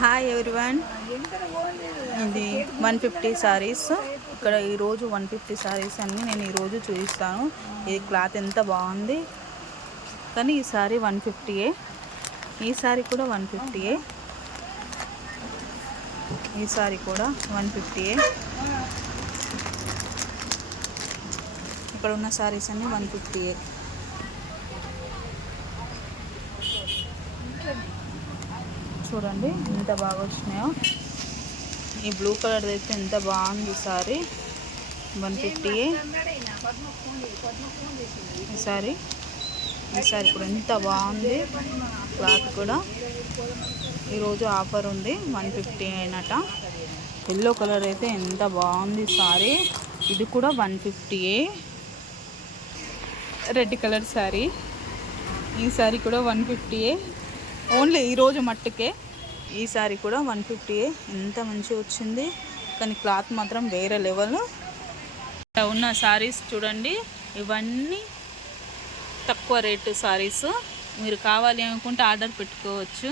Hi everyone, ఇది 150 సారీస్. ఇక్కడ ఈరోజు 150 సారీస్ అన్నీ నేను ఈరోజు చూపిస్తాను. ఇది క్లాత్ ఎంత బాగుంది, కానీ ఈ సారీ 150ఏ. ఈ సారీ కూడా 150ఏ. ఈ సారీ కూడా 150ఏ. ఇక్కడ ఉన్న సారీస్ అన్నీ 150ఏ. చూడండి ఎంత బాగా వచ్చినాయో. ఈ బ్లూ కలర్ అయితే ఎంత బాగుంది సారీ, 150ఏ. ఈ సారీ కూడా ఎంత బాగుంది, క్లాత్ కూడా. ఈరోజు ఆఫర్ ఉంది, 150 అయినట. ఎల్లో కలర్ అయితే ఎంత బాగుంది సారీ, ఇది కూడా 150ఏ. రెడ్ కలర్ సారీ, ఈ సారీ కూడా 150ఏ. ఓన్లీ ఈరోజు మట్టుకే. ఈ సారీ కూడా 150ఏ. ఎంత మంచిగా వచ్చింది, కానీ క్లాత్ మాత్రం వేరే లెవెల్ ఉన్న సారీస్ చూడండి. ఇవన్నీ తక్కువ రేటు సారీస్. మీరు కావాలి అనుకుంటే ఆర్డర్ పెట్టుకోవచ్చు.